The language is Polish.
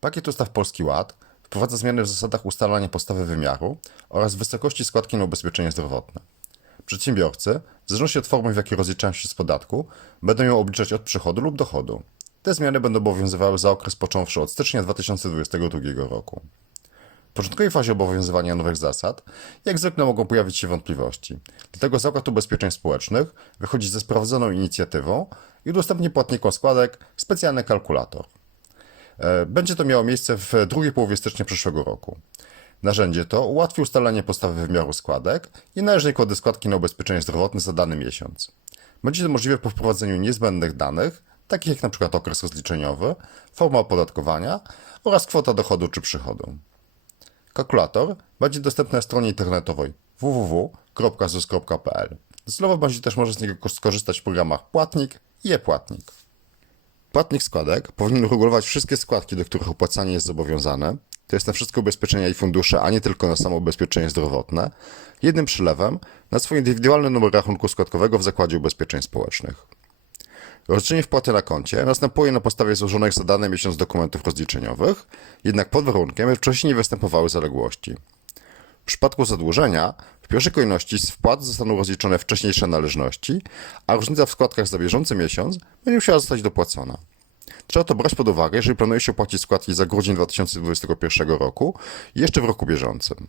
Pakiet ustaw Polski Ład wprowadza zmiany w zasadach ustalania podstawy wymiaru oraz wysokości składki na ubezpieczenie zdrowotne. Przedsiębiorcy, w zależności od formy, w jakiej rozliczają się z podatku, będą ją obliczać od przychodu lub dochodu. Te zmiany będą obowiązywały za okres począwszy od stycznia 2022 roku. W początkowej fazie obowiązywania nowych zasad, jak zwykle mogą pojawić się wątpliwości. Dlatego Zakład Ubezpieczeń Społecznych wychodzi ze sprawdzoną inicjatywą i udostępni płatnikom składek specjalny kalkulator. E, Będzie to miało miejsce w drugiej połowie stycznia przyszłego roku. Narzędzie to ułatwi ustalenie podstawy wymiaru składek i należnej kody składki na ubezpieczenie zdrowotne za dany miesiąc. Będzie to możliwe po wprowadzeniu niezbędnych danych, takich jak np. okres rozliczeniowy, forma opodatkowania oraz kwota dochodu czy przychodu. Kalkulator będzie dostępny na stronie internetowej www.zus.pl. Docelowo będzie też można z niego skorzystać w programach Płatnik i e-Płatnik. Płatnik składek powinien regulować wszystkie składki, do których opłacanie jest zobowiązane, to jest na wszystkie ubezpieczenia i fundusze, a nie tylko na samo ubezpieczenie zdrowotne, jednym przylewem na swój indywidualny numer rachunku składkowego w Zakładzie Ubezpieczeń Społecznych. Rozliczenie wpłaty na koncie następuje na podstawie złożonych za dany miesiąc dokumentów rozliczeniowych, jednak pod warunkiem, że wcześniej nie występowały zaległości. Przypadku zadłużenia w pierwszej kolejności z wpłat zostaną rozliczone wcześniejsze należności, a różnica w składkach za bieżący miesiąc będzie musiała zostać dopłacona. Trzeba to brać pod uwagę, jeżeli planuje się płacić składki za grudzień 2021 roku i jeszcze w roku bieżącym.